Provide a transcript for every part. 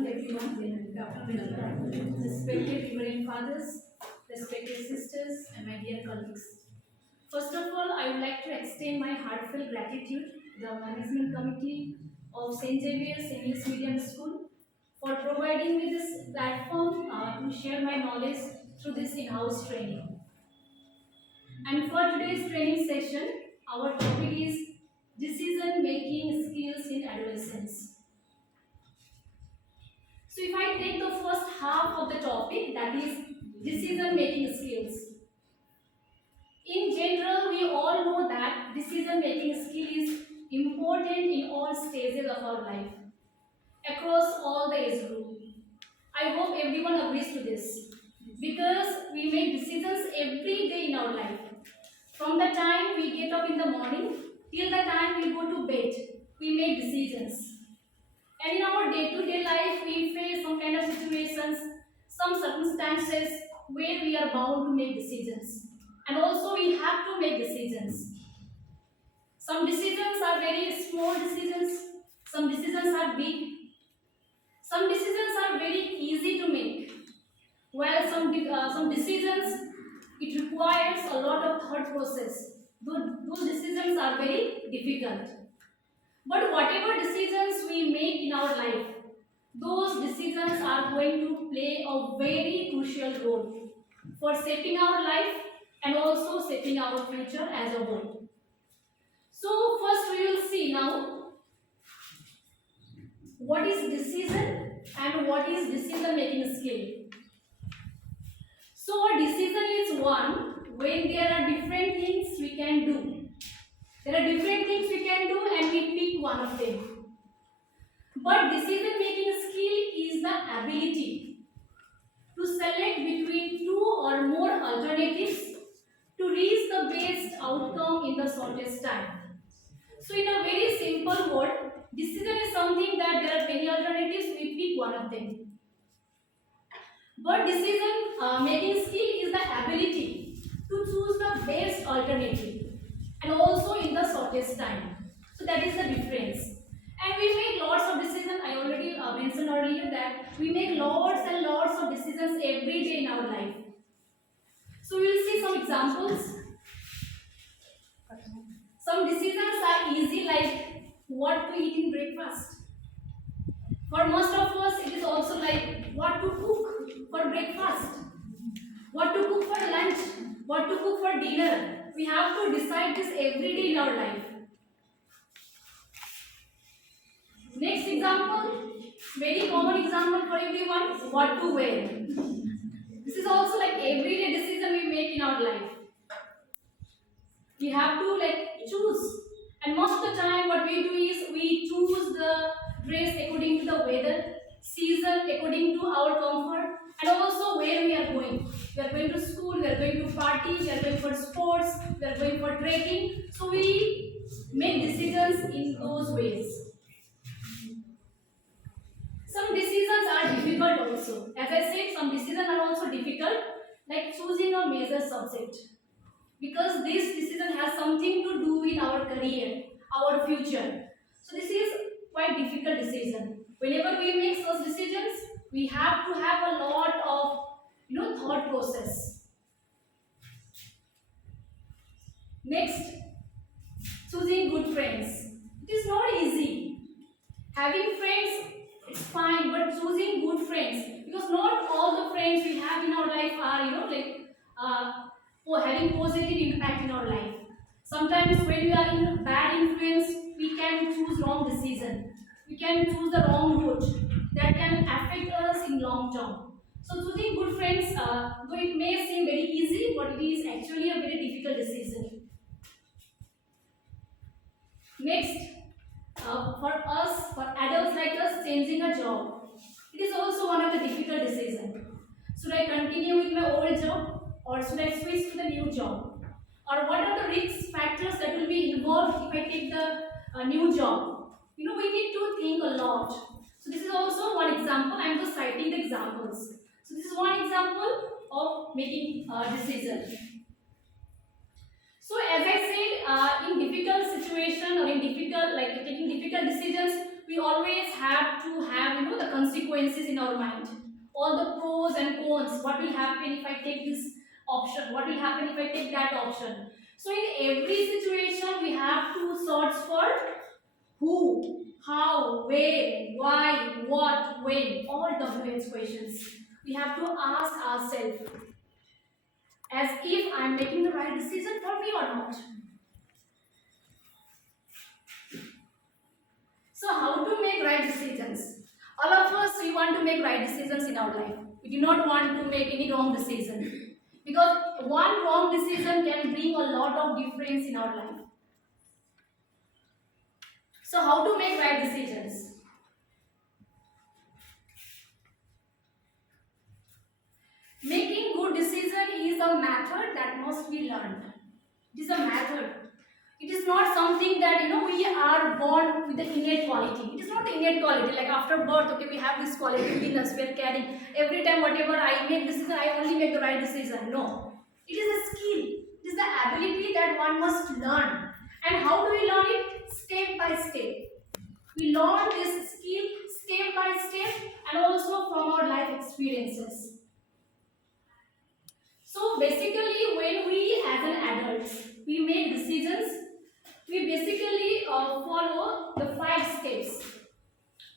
afternoon, everyone. Good afternoon, respected Reverend Fathers, respected sisters, and my dear colleagues. First of all, I would like to extend my heartfelt gratitude to the Management Committee of St. Xavier's English Medium School for providing me this platform to share my knowledge through this in-house training. And for today's training session, our topic is decision-making skills in adolescence. So if I take the first half of the topic, that is decision-making skills. In general, we all know that decision-making skill is important in all stages of our life, across all the age group. I hope everyone agrees to this, because we make decisions every day in our life. From the time we get up in the morning till the time we go to bed, we make decisions. And in our day-to-day life, we face some kind of situations, some circumstances where we are bound to make decisions. And also we have to make decisions. Some decisions are very small decisions, some decisions are big, some decisions are very easy to make, while some decisions, it requires a lot of thought process. Those decisions are very difficult. But whatever decisions we make in our life, those decisions are going to play a very crucial role for shaping our life and also shaping our future as a whole. So first we will see now what is decision and what is decision making skill. So a decision is one when there are different things we can do. There are different things we can do and we pick one of them. But decision making skill is the ability to select between two or more alternatives to reach the best outcome in the shortest time. So in a very simple word, decision is something that there are many alternatives, we pick one of them. But decision making skill is the ability to choose the best alternative and also in the shortest time. So that is the difference. And we make lots of decisions. I already mentioned earlier that we make lots and lots of decisions every day in our life. So we will see some examples. Some decisions are easy, like what to eat in breakfast. For most of us, it is also like what to cook for breakfast, what to cook for lunch, what to cook for dinner. We have to decide this every day in our life. Next example, very common example for everyone, what to wear. This is also like everyday decision we make in our life. We have to choose, and most of the time what we do is we choose the dress according to the weather, season, according to our comfort, and also where we are going. We are going to school, we are going to party, we are going for sports, we are going for trekking. So we make decisions in those ways. Some decisions are difficult also. As I said, some decisions are also difficult, like choosing a major subject. Because this decision has something to do with our career, our future. So this is quite difficult decision. Whenever we make such decisions, we have to have a lot of thought process. Next, choosing good friends. It is not easy. Having friends, it's fine, but choosing good friends, because not all the friends we have in our life are having positive impact in our life. Sometimes when we are in bad influence, we can choose wrong decision. We can choose the wrong route that can affect us in long term. So choosing good friends, though it may seem very easy, but it is actually a very difficult decision. Next, for us, for adults like us, changing a job. It is also one of the difficult decisions. Should I continue with my old job or should I switch to the new job? Or what are the risk factors that will be involved if I take the new job? We need to think a lot. So this is also one example. I am just citing the examples. So this is one example of making a decision. So as I said, in difficult situation or in difficult, taking difficult decisions, we always have to have the consequences in our mind, all the pros and cons. What will happen if I take this option? What will happen if I take that option? So in every situation we have to search for who, how, where, why, what, when, all WH questions. We have to ask ourselves as if I'm making the right decision for me or not. So how to make right decisions? All of us, we want to make right decisions in our life. We do not want to make any wrong decision. Because one wrong decision can bring a lot of difference in our life. So how to make right decisions? Making good decision is a method that must be learned. It is a method. It is not something that we are born with the innate quality. It is not the innate quality like after birth. Okay, we have this quality within us. We are carrying every time. Whatever I make decision, I only make the right decision. No, it is a skill. It is the ability that one must learn. And how do we learn it? Step by step. We learn this skill step by step and also from our life experiences. So basically, when we as an adults we make decisions, we basically follow the 5 steps.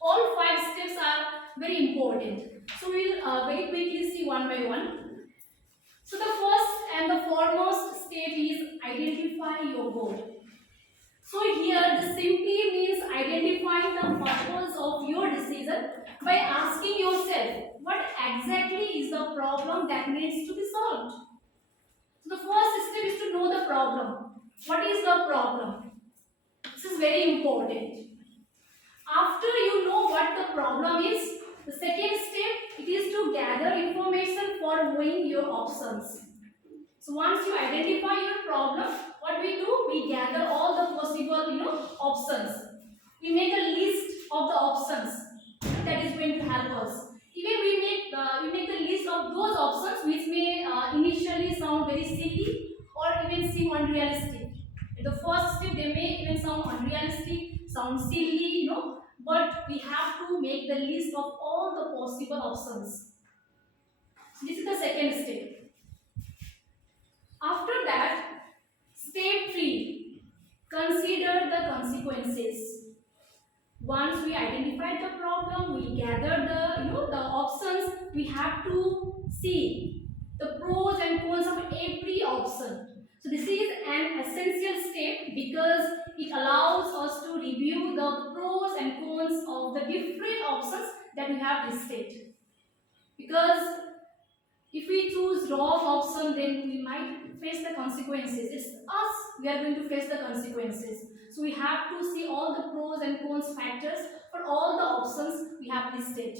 All 5 steps are very important. So we'll very quickly see one by one. So the first and the foremost step is identify your goal. So here this simply means identifying the purpose of your decision by asking yourself what exactly is the problem that needs to be solved. So the first step is to know the problem. What is the problem? This is very important. After you know what the problem is, the second step it is to gather information for weighing your options. So once you identify your problem, what we do? We gather all the possible options. We make a list of the options that is going to help us. Even we make the list of those options which may initially sound very silly or even seem unrealistic. In the first step, they may even sound unrealistic, sound silly, but we have to make the list of all the possible options. So this is the second step. After that, step 3, consider the consequences. Once we identify the problem, we gather the options. We have to see the pros and cons of every option. So this is an essential step because it allows us to review the pros and cons of the different options that we have listed. Because if we choose wrong option, then we might face the consequences. It's us, we are going to face the consequences. So we have to see all the pros and cons factors for all the options we have listed.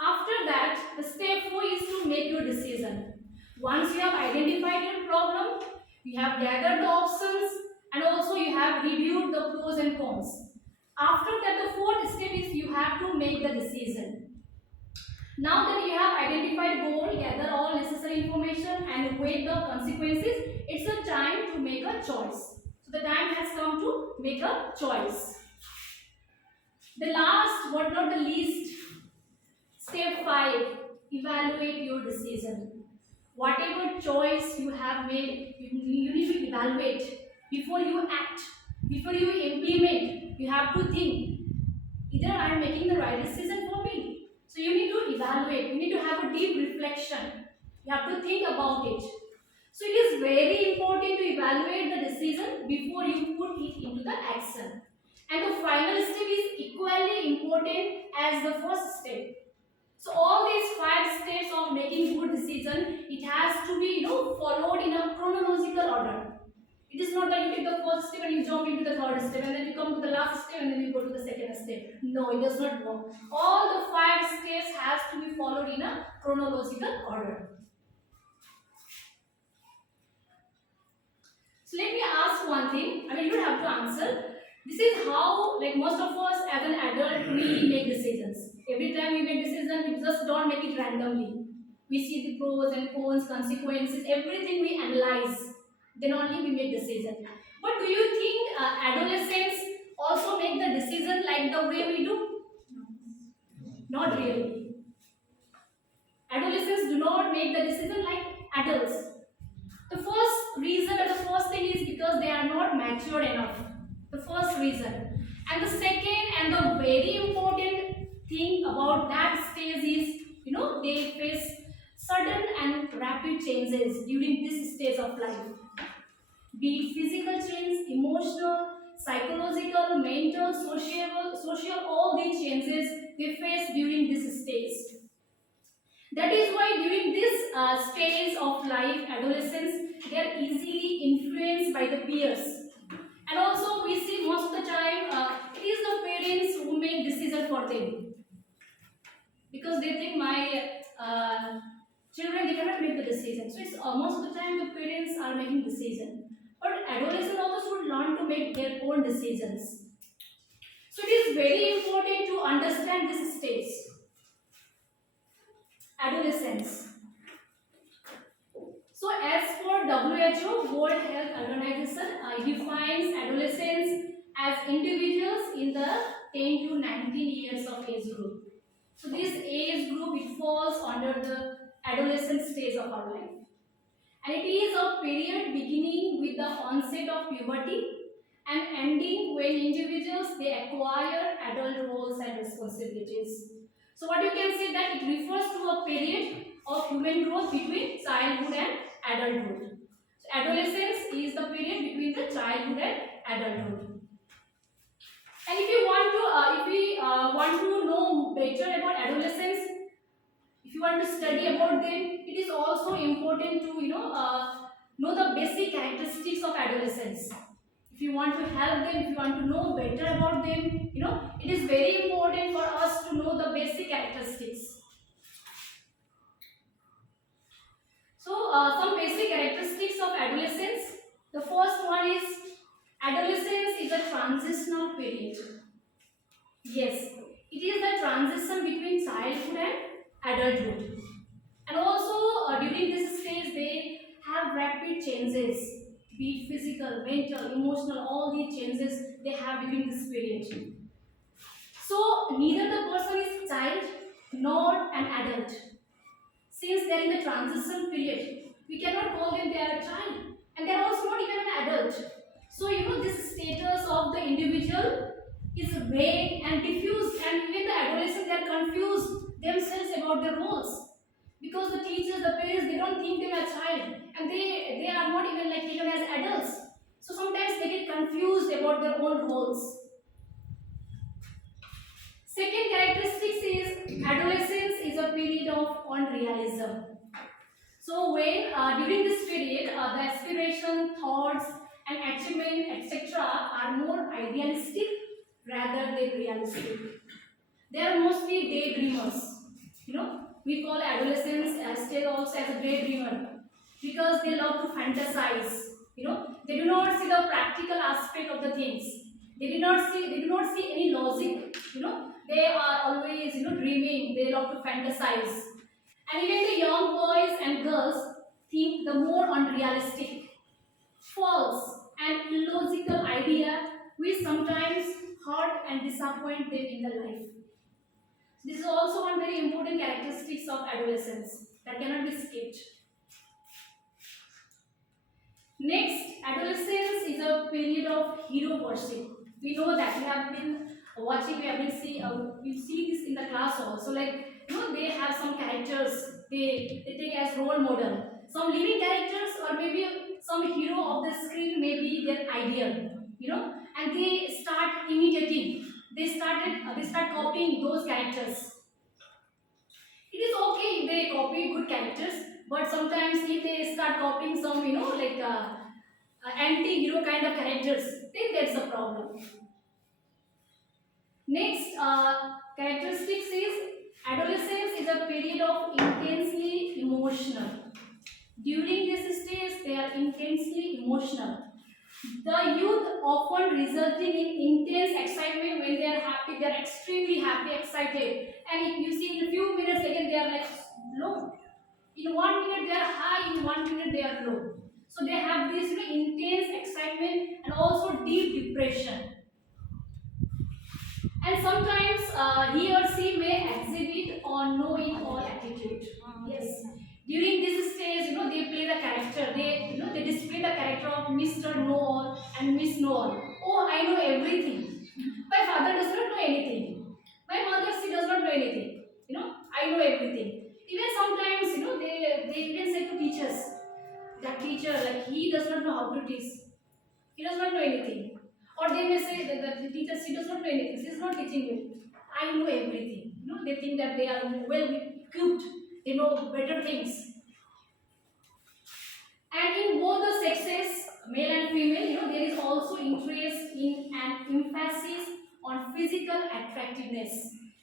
After that, the step 4 is to make your decision. Once you have identified your problem, you have gathered the options and also you have reviewed the pros and cons. After that, the fourth step is you have to make the decision. Now that you have identified goal, gather all necessary information and weigh the consequences, it's a time to make a choice. So the time has come to make a choice. The last but not the least, step 5, evaluate your decision. Whatever choice you have made, you need to evaluate. Before you act, before you implement, you have to think, either I am making the right decision for me. So you need to evaluate, you need to have a deep reflection. You have to think about it. So it is very important to evaluate the decision before you put it into the action. And the final step is equally important as the first step. So all these 5 steps of making good decision, it has to be followed in a chronological order. It is not that you take the first step and you jump into the third step and then you come to the last step and then you go to the second step. No, it does not work. All the 5 steps has to be followed in a chronological order. So let me ask one thing. I mean, you don't have to answer. This is how, like most of us as an adult, we make decisions. Every time we make decisions, we just don't make it randomly. We see the pros and cons, consequences, everything we analyze. Then only we make decisions. But do you think adolescents also make the decision like the way we do? Not really. Adolescents do not make the decision like adults. The first reason or the first thing is because they are not mature enough. The first reason. And the second and the very important thing about that stage is, they face sudden and rapid changes during this stage of life. Be it physical change, emotional, psychological, mental, social, all these changes they face during this stage. That is why during this stage of life, adolescents, they are easily influenced by the peers. And also we see most of the time it is the parents who make decision for them, because they think my children, they cannot make the decision. So it's most of the time the parents are making decision. But adolescents also should learn to make their own decisions. So it is very important to understand this stage, adolescence. So as for WHO, World Health Organization defines adolescents as individuals in the 10 to 19 years of age group. So this age group, it falls under the adolescent stage of our life. And it is a period beginning with the onset of puberty and ending when individuals, they acquire adult roles and responsibilities. So what you can say that it refers to a period of human growth between childhood and adulthood. So adolescence is the period between the childhood and adulthood. And if you want to, if we want to know better about adolescence, if you want to study about them, it is also important to know the basic characteristics of adolescence. If you want to help them, if you want to know better about them, it is very important for us to know the basic characteristics. So some basic characteristics of adolescence. The first one is adolescence is a transitional period. Yes, it is the transition between childhood and adulthood. And also during this stage they have rapid changes, be it physical, mental, emotional, all these changes they have during this period. So neither the person is child nor an adult. Since they are in the transition period, we cannot call them they are a child, and they are also not even an adult. So this status of the individual is vague and diffuse, and even the adolescents, they are confused themselves about their roles, because the teachers, the parents, they don't think them as child, and they are not even like taken as adults. So sometimes they get confused about their own roles. Second characteristics is adolescence is a period of unrealism. So when during this period the aspiration, thoughts and achievement, etc. are more idealistic rather than realistic. They are mostly daydreamers. We call adolescents as still also as a daydreamer, because they love to fantasize. They do not see the practical aspect of the things. They do not see any logic. They are always dreaming. They love to fantasize. And even the young boys and girls think the more unrealistic, false, and illogical idea which sometimes hurt and disappoint them in their life. This is also one very important characteristics of adolescence that cannot be skipped. Next, adolescence is a period of hero worship. We know that we have been watching, we see this in the class also. Like they have some characters they take as role model. Some living characters or maybe some hero of the screen may be their ideal. And they start imitating. They start copying those characters. It is okay if they copy good characters, but sometimes if they start copying some, anti-hero kind of characters, then that's a problem. Next, characteristics is adolescence is a period of intensely emotional. During this stage, they are intensely emotional. The youth often resulting in intense excitement when they are happy, they are extremely happy, excited. And if you see in a few minutes again, they are like low. In 1 minute they are high, in 1 minute they are low. So they have this intense excitement and also deep depression. And sometimes he or she may exhibit or know-it-all attitude. Yes. During this stage, they play the character. They display the character of Mr. Know-all and Miss Know-all. Oh, I know everything. My father does not know anything. My mother, she does not know anything. I know everything. Even sometimes, they even say to teachers, that teacher, like he does not know how to teach. He does not know anything. Or they may say that the teacher, she does not know anything. She is not teaching me. I know everything. They think that they are well equipped. They know better things. And in both the sexes, male and female, there is also interest in an emphasis on physical attractiveness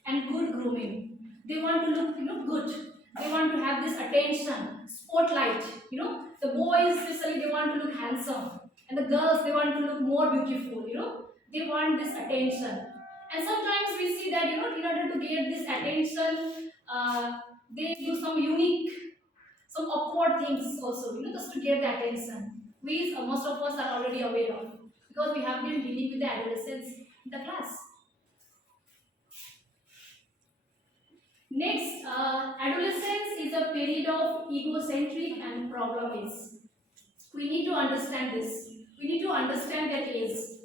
and good grooming. They want to look, good. They want to have this attention, spotlight. The boys especially they want to look handsome, and the girls they want to look more beautiful. They want this attention. And sometimes we see that in order to get this attention, they do some unique, some awkward things also, just to get the attention. We, most of us are already aware of, because we have been dealing with the adolescents in the class. Next, adolescence is a period of egocentric and problem is. We need to understand this. We need to understand that is.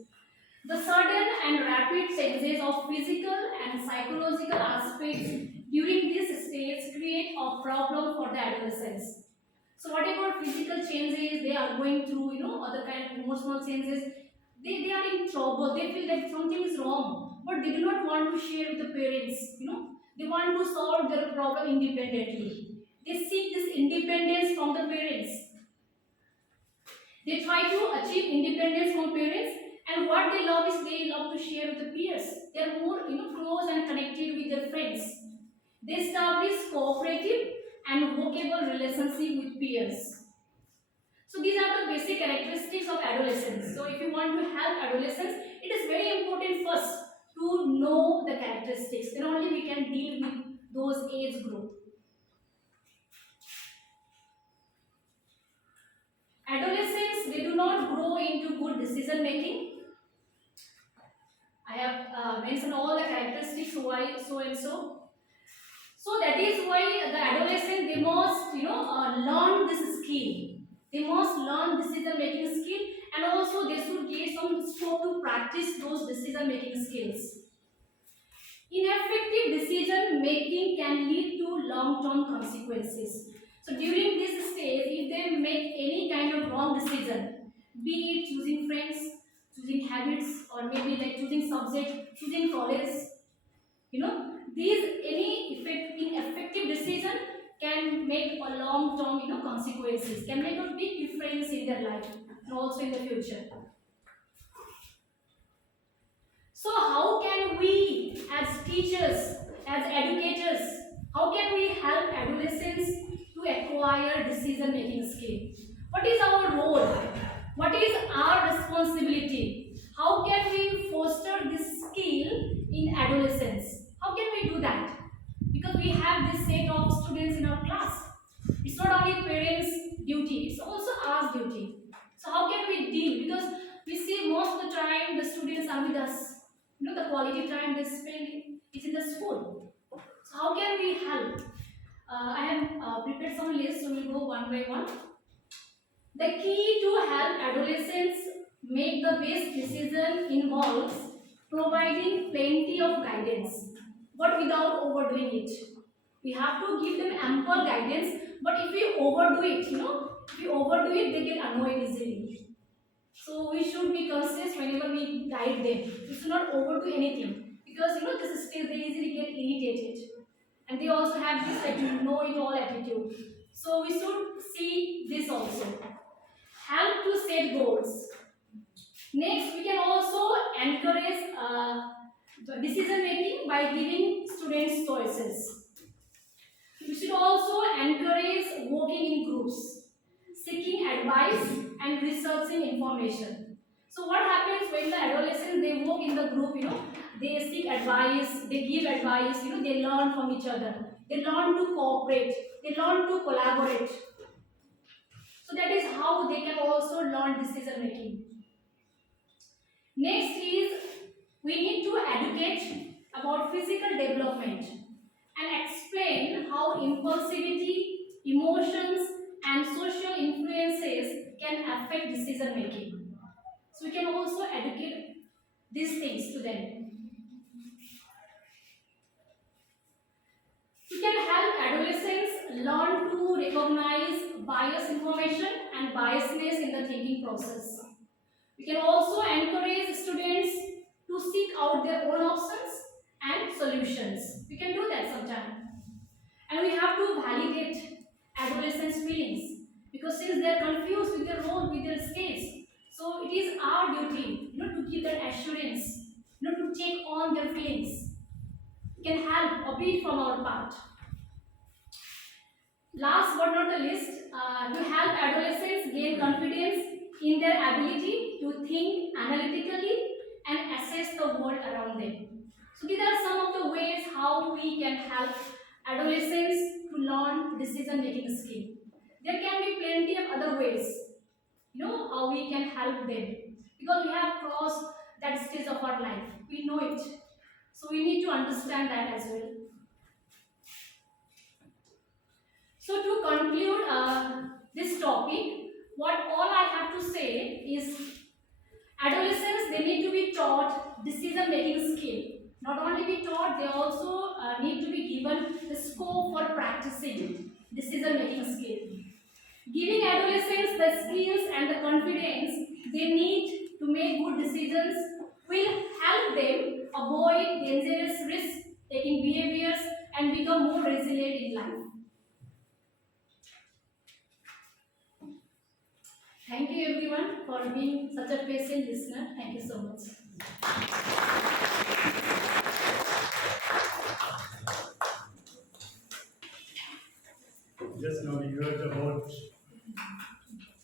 The sudden and rapid changes of physical and psychological aspects during this stage create a problem for the adolescents. So whatever physical changes they are going through, other kind of emotional changes, they are in trouble. They feel that something is wrong, but they do not want to share with the parents. They want to solve their problem independently. They seek this independence from the parents. They try to achieve independence from parents, and what they love is they love to share with the peers. They are more close and connected with their friends. They establish cooperative and workable relationship with peers. So these are the basic characteristics of adolescence. So if you want to help adolescents, it is very important first to know the characteristics. Then only we can deal with those age group. Adolescents, they do not grow into good decision making. I have mentioned all the characteristics why so and so. So that is why the adolescent they must learn this skill. They must learn decision making skill, and also they should get some scope to practice those decision making skills. Ineffective decision making can lead to long term consequences. So during this stage, if they make any kind of wrong decision, be it choosing friends, choosing habits, or maybe like choosing subject, choosing college, these any ineffective decision can make a long term consequences, can make a big difference in their life and also in the future. So how can we as teachers, as educators, how can we help adolescents to acquire decision making skill? What is our role? What is our responsibility? How can we foster this skill in adolescence? How can we do that? Because we have this set of students in our class. It's not only parents' duty, it's also our duty. So how can we deal? Because we see most of the time the students are with us. The quality time they spend is in the school. So how can we help? I have prepared some lists, so we'll go one by one. The key to help adolescents make the best decision involves providing plenty of guidance, but without overdoing it. We have to give them ample guidance, but if we overdo it, if we overdo it, they get annoyed easily. So we should be conscious whenever we guide them. We should not overdo anything, because this stage they easily get irritated, and they also have this like know-it-all attitude. So we should see this also. Help to set goals. Next, we can also encourage decision making by giving students choices. We should also encourage working in groups, seeking advice and researching information. So what happens when the adolescents they work in the group, they seek advice, they give advice, they learn from each other. They learn to cooperate, they learn to collaborate. So that is how they can also learn decision making. Next is We need to educate about physical development and explain how impulsivity, emotions, and social influences can affect decision making. So we can also educate these things to them. We can help adolescents learn to recognize bias information and biasness in the thinking process. We can also encourage students to seek out their own options and solutions. We can do that sometime. And we have to validate adolescents' feelings because since they are confused with their role, with their skills, so it is our duty, to give them assurance, to take on their feelings. We can help a bit from our part. Last but not the least, to help adolescents gain confidence in their ability to think analytically and assess the world around them. So these are some of the ways how we can help adolescents to learn decision-making skill. There can be plenty of other ways, how we can help them because we have crossed that stage of our life. We know it. So we need to understand that as well. So to conclude this topic, what all I have to say is adolescents, they need to be taught decision making skill. Not only be taught, they also need to be given the scope for practicing decision making skill. Giving adolescents the skills and the confidence they need to make good decisions will help them avoid dangerous risk taking behaviors and become more resilient in life. Thank you everyone for being such a patient listener. Thank you so much. Just now we heard about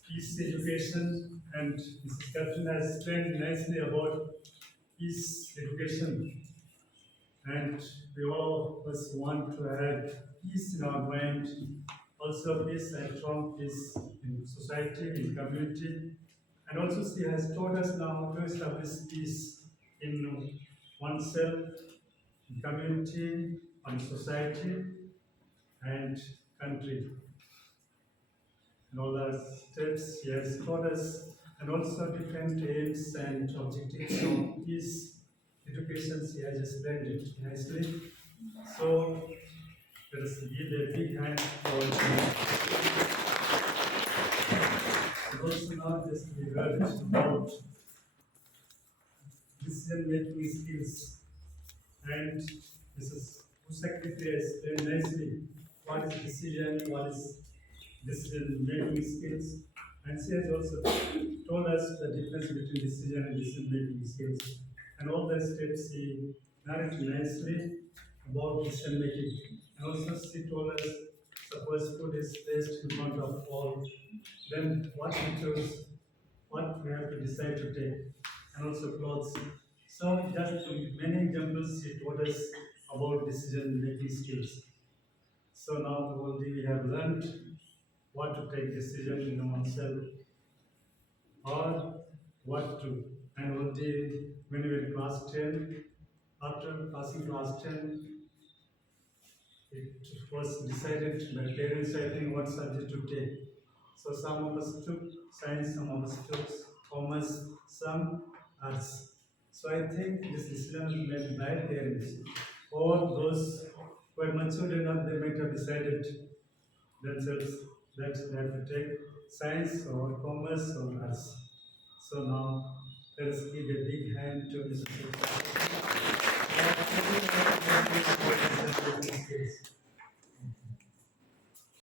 peace education, and Mrs. Captain has explained nicely about peace education. And we all of us want to have peace in our mind, also peace and strong peace in society, in community. And also she has taught us now to establish peace in oneself, in community, and society, and country. And all the steps he has taught us, and also different aims and objectives of peace education she has explained it nicely. So let us give a big hand for also now just we heard about decision making skills, and this is Secretary has explained nicely what is decision, what is decision making skills, and she has also told us the difference between decision and decision making skills, and all the steps she narrated nicely about decision making. And also she told us, suppose food is placed in front of all, then what we choose, what we have to decide to take, and also clothes. So just many examples she told us about decision making skills. So now already we have learned what to take decision in oneself or what to. And already when we were in class 10, after passing class 10, it was decided by parents, I think, what subject to take. So some of us took science, some of us took commerce, some arts. So I think this decision was made by parents. Or those who are mature enough, they might have decided themselves that they have to take science or commerce or arts. So now let us give a big hand to Mr.